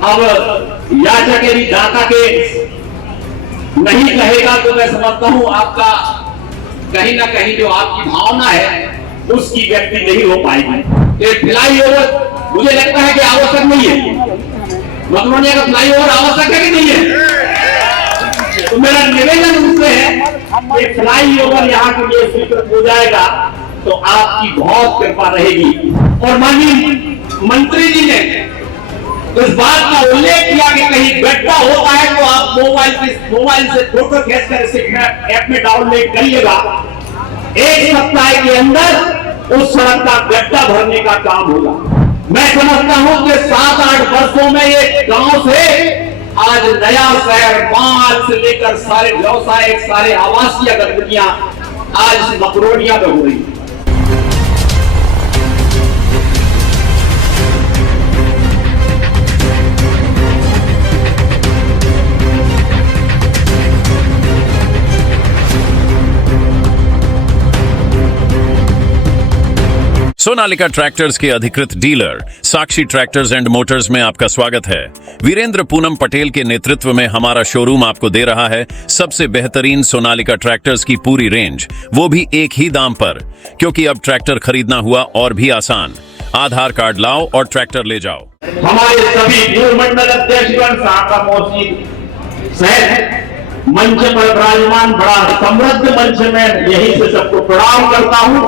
अब याचक यदि दाता के नहीं कहेगा तो मैं समझता हूं आपका कहीं ना कहीं जो आपकी भावना है उसकी व्यक्ति नहीं हो पाएगी। ये फ्लाईओवर मुझे लगता है कि आवश्यक नहीं है। मकरोनिया का फ्लाईओवर आवश्यक है कि नहीं है? तो मेरा निवेदन उनसे है कि फ्लाईओवर यहाँ के लिए स्वीकृत हो जाएगा तो आपकी बहुत कृपा रहेगी। और माननीय मंत्री जी ने इस बात का उल्लेख किया कि कहीं गड्ढा होता है तो आप मोबाइल से फोटो खींचकर इसे ऐप में डाउनलोड करिएगा। एक सप्ताह के अंदर उस सड़क का गड्ढा भरने का काम होगा। मैं समझता हूं कि 7-8 वर्षों में ये गांव से आज नया शहर माल से लेकर सारे व्यवसायिक सारे आवासीय गतिविधियां आज मकरोनिया में हो रही है। सोनालिका ट्रैक्टर्स के अधिकृत dealer Sakshi tractors and Motors में आपका स्वागत है। वीरेंद्र पूनम पटेल के नेतृत्व में हमारा शोरूम आपको दे रहा है सबसे बेहतरीन सोनालिका ट्रैक्टर्स की पूरी रेंज, वो भी एक ही दाम पर। क्योंकि अब ट्रैक्टर खरीदना हुआ और भी आसान। आधार कार्ड लाओ और ट्रैक्टर ले जाओ। हमारे सभी पूर्व मंडल अध्यक्षगण साहब मौजूद सह मंच पर विराजमान, बड़ा समृद्ध मंच में यही से सबको प्रणाम करता हूं,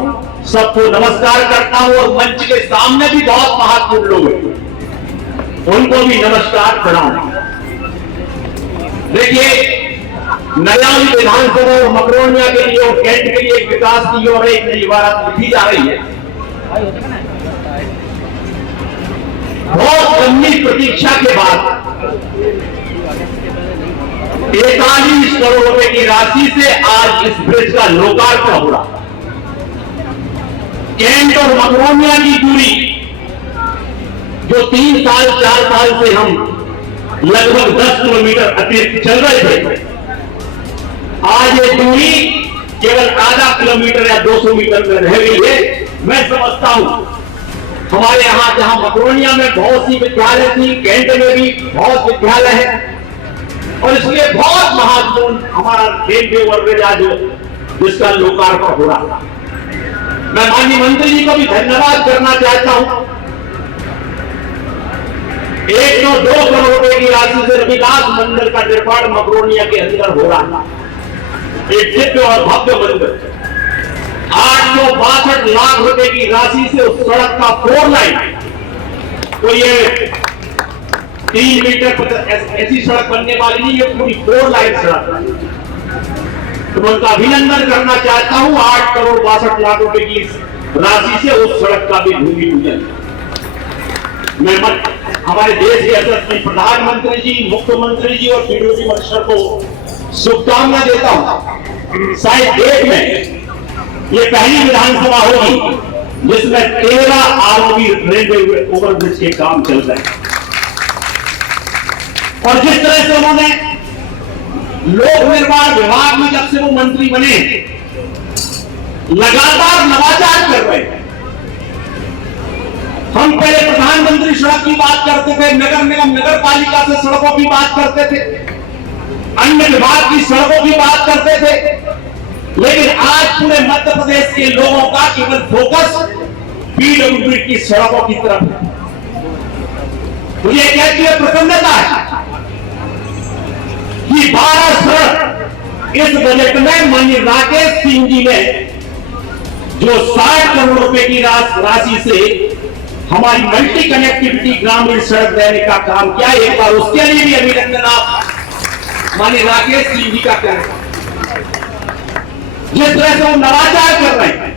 सबको नमस्कार करता हूं। और मंच के सामने भी बहुत महत्वपूर्ण लोग हैं, उनको भी नमस्कार प्रणाम। देखिए, नयाली विधानसभा और मकरोनिया के लिए और कैंट के लिए विकास की और एक नई इबारत लिखी जा रही है। बहुत लंबी प्रतीक्षा के बाद 41 करोड़ रुपए की राशि से आज इस ब्रिज का लोकार्पण हो रहा है। कैंट और मकरोनिया की दूरी जो 3-4 साल से हम लगभग 10 किलोमीटर अतिरिक्त चल रहे थे, आज ये दूरी केवल आधा किलोमीटर या 200 मीटर में रह गई है। मैं समझता हूं हमारे यहां जहां मकरोनिया में बहुत सी विद्यालय थी, कैंट में भी बहुत विद्यालय है, और इसलिए बहुत महत्वपूर्ण हमारा रेलवे ओवरब्रिज आज जिसका लोकार्पण हो रहा है। मैं माननीय मंत्री जी को भी धन्यवाद करना चाहता हूं। 102 करोड़ रुपए की राशि से रविदास मंदिर का निर्माण मकरोनिया के अंदर हो रहा है, एक दिव्य और भव्य मंदिर। 862 लाख रुपए की राशि से उस सड़क का 4 लाइन, तो ये 3 मीटर ऐसी सड़क बनने वाली नहीं, ये पूरी 4 लाइन सड़क। तो मैं उनका अभिनंदन करना चाहता हूं। 8,62 लाख रुपए की राशि से उस सड़क का भी भूमि पूजन। मैं हमारे देश के यशस्वी प्रधानमंत्री जी, मुख्यमंत्री जी और पीडब्ल्यूडी मिनिस्टर को शुभकामना देता हूं। शायद देश में ये पहली विधानसभा होगी जिसमें 13 आरोपी रेलवे ओवरब्रिज के काम चल रहे हैं। और जिस तरह से उन्होंने लोक निर्माण विभाग में जब से वो मंत्री बने लगातार नवाचार कर रहे हैं। हम पहले प्रधानमंत्री सड़क की बात करते थे, नगर निगम नगर पालिका से सड़कों की बात करते थे, अन्य विभाग की सड़कों की बात करते थे, लेकिन आज पूरे मध्य प्रदेश के लोगों का केवल फोकस पीडब्ल्यूडी की सड़कों की तरफ है। मुझे कहती है प्रसन्नता है कि 12 सड़क इस बजट में माननीय राकेश सिंह जी ने जो 60 करोड़ रुपए की राशि से हमारी मल्टी कनेक्टिविटी ग्रामीण सड़क देने का काम किया। एक बार उसके लिए भी अभिनंदन आप माननीय राकेश सिंह जी का करें। जिस तरह से वो नवाचार कर रहे हैं,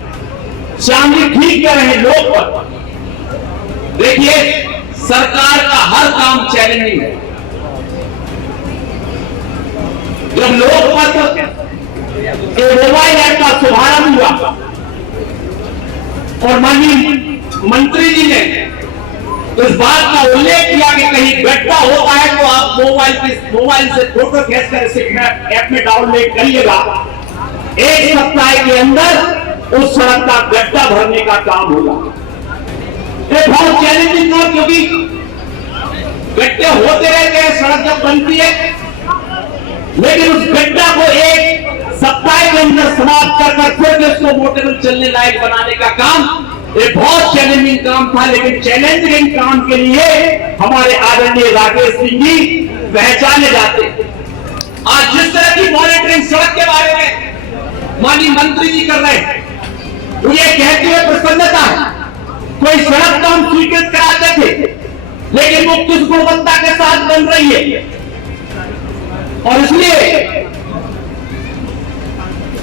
श्याम जी ठीक कर रहे हैं लोग पर। देखिए, सरकार का हर काम चैलेंजिंग है। जब लोकपत्र के मोबाइल ऐप का शुभारंभ हुआ और माननीय मंत्री जी ने इस बात का उल्लेख किया कि कहीं गड्ढा होता है तो आप मोबाइल से फोटो खींचकर इसे ऐप में डाउनलोड करिएगा। एक सप्ताह के अंदर उस सड़क का गड्ढा भरने का काम होगा। ये बहुत चैलेंजिंग था, क्योंकि गड्ढे होते रहते हैं सड़क जब बनती है, लेकिन उस गड्ढा को एक सप्ताह के अंदर समाप्त कर फिर उसको मोटेबल चलने लायक बनाने का काम एक बहुत चैलेंजिंग काम था। लेकिन चैलेंजिंग काम के लिए हमारे आदरणीय राकेश सिंह जी पहचाने जाते। आज जिस तरह की मॉनिटरिंग सड़क के बारे में माननीय मंत्री जी कर रहे हैं, मुझे कहते हुए प्रसन्नता है। कोई सड़क तो हम स्वीकृत कराते थे, लेकिन वो किस गुणवत्ता के साथ बन रही है, और इसलिए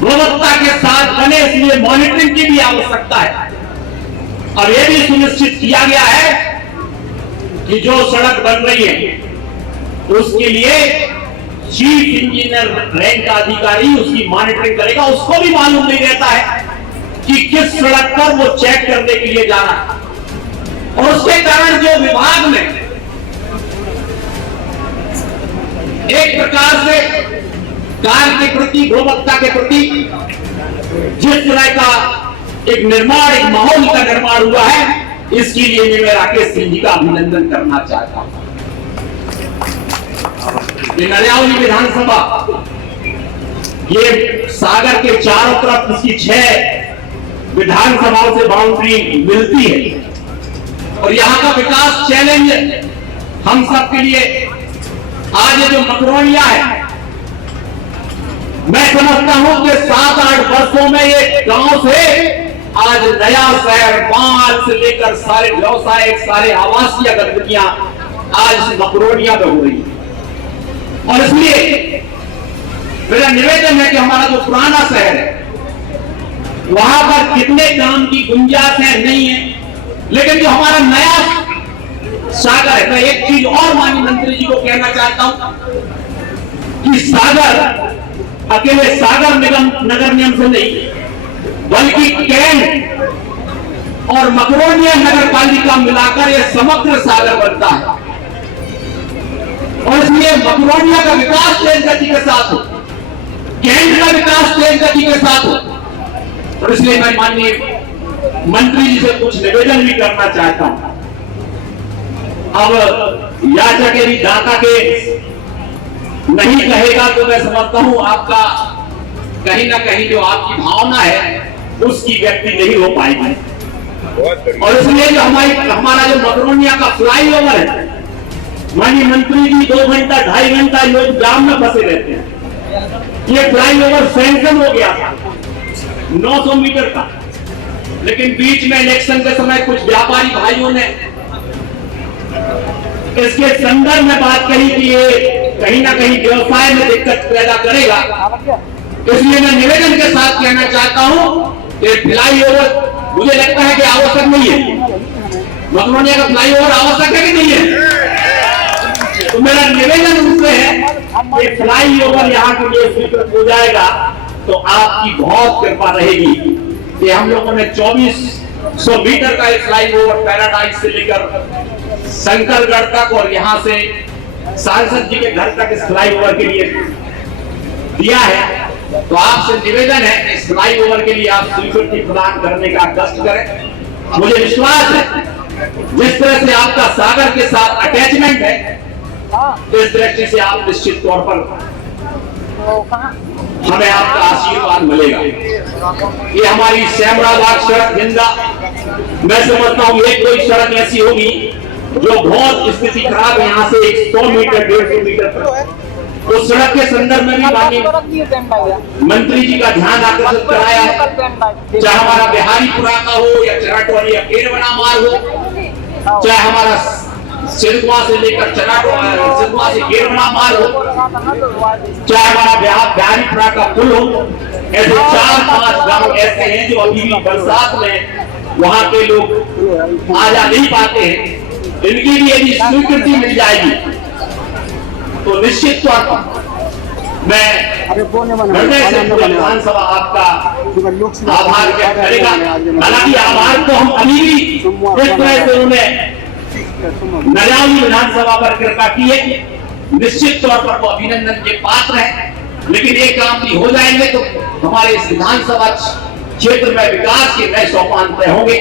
गुणवत्ता के साथ बने, इसलिए मॉनिटरिंग की भी आवश्यकता है। और यह भी सुनिश्चित किया गया है कि जो सड़क बन रही है उसके लिए चीफ इंजीनियर रैंक का अधिकारी उसकी मॉनिटरिंग करेगा। उसको भी मालूम नहीं रहता है कि किस सड़क पर वो चेक करने के लिए जा रहा है, और उसके कारण जो विभाग में एक प्रकार से कार्य के प्रति, गुणवत्ता के प्रति जिस तरह का एक निर्माण, एक माहौल का निर्माण हुआ है, इसके लिए मैं राकेश सिंह जी का अभिनंदन करना चाहता हूं। ये नरयावली विधानसभा, ये सागर के चारों तरफ इसकी 6 विधानसभाओं से बाउंड्री मिलती है, और यहां का विकास चैलेंज हम सबके लिए। आज ये जो मकरोनिया है, मैं समझता हूं कि 7-8 वर्षों में ये गांव से आज नया शहर, माल से लेकर सारे व्यवसाय, सारे आवासीय गतिविधियां आज मकरोनिया में हो रही है। और इसलिए मेरा निवेदन है कि हमारा जो पुराना शहर है, वहां पर कितने काम की गुंजाइश है नहीं है, लेकिन जो हमारा नया सागर है, मैं एक चीज और माननीय मंत्री जी को कहना चाहता हूं कि सागर अकेले सागर निगम नगर निगम से नहीं, बल्कि कैंट और मकरोनिया नगर पालिका मिलाकर यह समग्र सागर बनता है। और इसलिए मकरोनिया का विकास तेज गति के साथ हो, कैंट का विकास तेज गति के साथ हो, और इसलिए मैं माननीय मंत्री जी से कुछ निवेदन भी करना चाहता हूं। अब याचक यदि दाता के नहीं कहेगा तो मैं समझता हूं आपका कहीं ना कहीं जो आपकी भावना है उसकी व्यक्ति नहीं हो पाएगी। और इसलिए जो हमारा जो मकरोनिया का फ्लाईओवर है, माननीय मंत्री जी 2 घंटा 2.5 घंटा लोग जाम में फंसे रहते हैं। ये फ्लाईओवर सैंक्शन हो गया था 900 मीटर का, लेकिन बीच में इलेक्शन के समय कुछ व्यापारी भाइयों ने इसके संदर्भ में बात कही कि ये कहीं ना कहीं व्यवसाय में दिक्कत पैदा करेगा। इसलिए मैं निवेदन के साथ कहना चाहता हूं कि फ्लाईओवर मुझे लगता है कि आवश्यक नहीं है। मकरोनिया का फ्लाईओवर आवश्यक है कि नहीं है? तो मेरा निवेदन उनसे है कि फ्लाईओवर यहाँ के लिए स्वीकृत हो जाएगा तो आपकी बहुत कृपा रहेगी कि हम लोगों ने 2400 मीटर का एक फ्लाईओवर पैराडाइज से लेकर शंकरगढ़ तक और यहां से सांसद जी के घर तक इस फ्लाईओवर के लिए दिया है। तो आपसे निवेदन है इस फ्लाईओवर के लिए आप स्वीकृति प्रदान करने का कष्ट करें। मुझे विश्वास है जिस तरह से आपका सागर के साथ अटैचमेंट है, इस दृष्टि से आप निश्चित तौर पर हमें आपका आशीर्वाद मिलेगा। ये हमारी सैमराबाद सड़क जिंदा, मैं समझता हूँ एक कोई सड़क ऐसी होगी जो बहुत स्थिति खराब है, यहाँ से 100 मीटर 150 मीटर उस सड़क के संदर्भ में भी माननीय मंत्री जी का ध्यान आकर्षित कराया है। चाहे हमारा बिहारीपुरा का हो या चराटोली या केरवना मार्ग हो, चाहे हमारा सिरकुआ से लेकर सिरकुआ से केरवना मार्ग हो, चाहे हमारा बिहारीपुरा का पुल हो, ऐसे 4-5 गांव ऐसे हैं जो अभी भी बरसात में वहां के लोग आ जा नहीं पाते हैं। इनकी भी यदि स्वीकृति मिल जाएगी तो निश्चित तौर पर मैं हृदय से विधानसभा आपका आभार व्यक्त करेगा। हालांकि आभार तो हम अभी भी जिस तरह से उन्होंने नरयावली विधानसभा पर कृपा की है, निश्चित तौर पर वो अभिनंदन के पात्र है। लेकिन ये काम भी हो जाएंगे तो हमारे इस विधानसभा क्षेत्र में विकास के नए सोपान तय होंगे।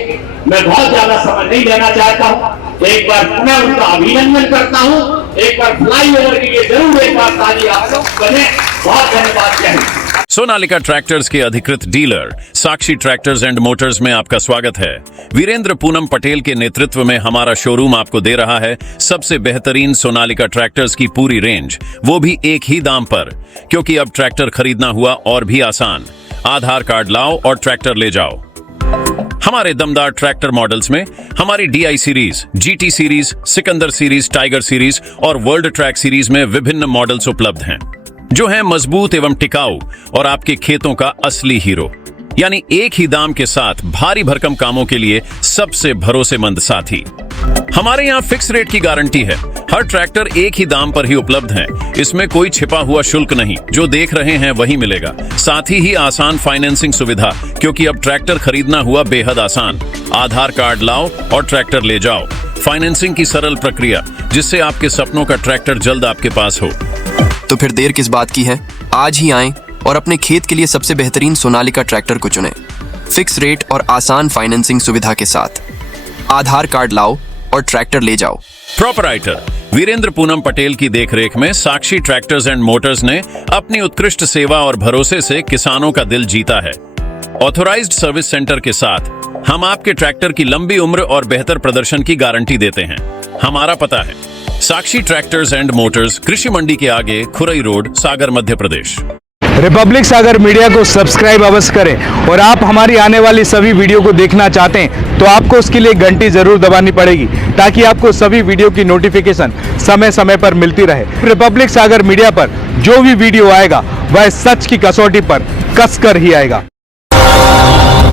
मैं बहुत ज्यादा समय नहीं लेना चाहता हूं। एक बार पुनः उनका अभिनंदन करता हूं। एक बार फ्लाईओवर के लिए जरूर एक बार ताली आप लोग बने। बहुत धन्यवाद। जय हिंद। सोनालिका ट्रैक्टर्स के अधिकृत dealer Sakshi tractors and Motors में आपका स्वागत है। वीरेंद्र पूनम पटेल के नेतृत्व में हमारा शोरूम आपको दे रहा है सबसे बेहतरीन सोनालिका ट्रैक्टर्स की पूरी रेंज, वो भी एक ही दाम पर। क्योंकि अब ट्रैक्टर खरीदना हुआ और भी आसान। आधार कार्ड लाओ और ट्रैक्टर ले जाओ। हमारे दमदार ट्रैक्टर मॉडल्स में हमारी DI series, GT series, Sikandar series, tiger series और वर्ल्ड ट्रैक सीरीज में विभिन्न मॉडल्स उपलब्ध हैं, जो हैं मजबूत एवं टिकाऊ और आपके खेतों का असली हीरो। यानी एक ही दाम के साथ भारी भरकम कामों के लिए सबसे भरोसेमंद साथी। हमारे यहाँ फिक्स रेट की गारंटी है। हर ट्रैक्टर एक ही दाम पर ही उपलब्ध है। इसमें कोई छिपा हुआ शुल्क नहीं, जो देख रहे हैं वही मिलेगा। साथ ही आसान फाइनेंसिंग सुविधा, क्योंकि अब ट्रैक्टर खरीदना हुआ बेहद आसान। आधार कार्ड लाओ और ट्रैक्टर ले जाओ। फाइनेंसिंग की सरल प्रक्रिया, जिससे आपके सपनों का ट्रैक्टर जल्द आपके पास हो। तो फिर देर किस बात की है? आज ही आएं और अपने खेत के लिए सबसे बेहतरीन सोनालिका ट्रैक्टर को चुनें। फिक्स रेट और आसान फाइनेंसिंग सुविधा के साथ। आधार कार्ड लाओ और ट्रैक्टर ले जाओ। प्रोपराइटर वीरेंद्र पूनम पटेल की देखरेख में साक्षी ट्रैक्टर्स एंड मोटर्स ने अपनी उत्कृष्ट सेवा और भरोसे से किसानों का दिल जीता है। ऑथोराइज्ड सर्विस सेंटर के साथ हम आपके ट्रैक्टर की लंबी उम्र और बेहतर प्रदर्शन की गारंटी देते हैं। हमारा पता है साक्षी ट्रैक्टर्स एंड मोटर्स, कृषि मंडी के आगे, खुरई रोड, सागर, मध्य प्रदेश। रिपब्लिक सागर मीडिया को सब्सक्राइब अवश्य करें और आप हमारी आने वाली सभी वीडियो को देखना चाहते हैं तो आपको उसके लिए घंटी जरूर दबानी पड़ेगी, ताकि आपको सभी वीडियो की नोटिफिकेशन समय समय पर मिलती रहे। रिपब्लिक सागर मीडिया पर जो भी वीडियो आएगा वह सच की कसौटी पर कसकर ही आएगा।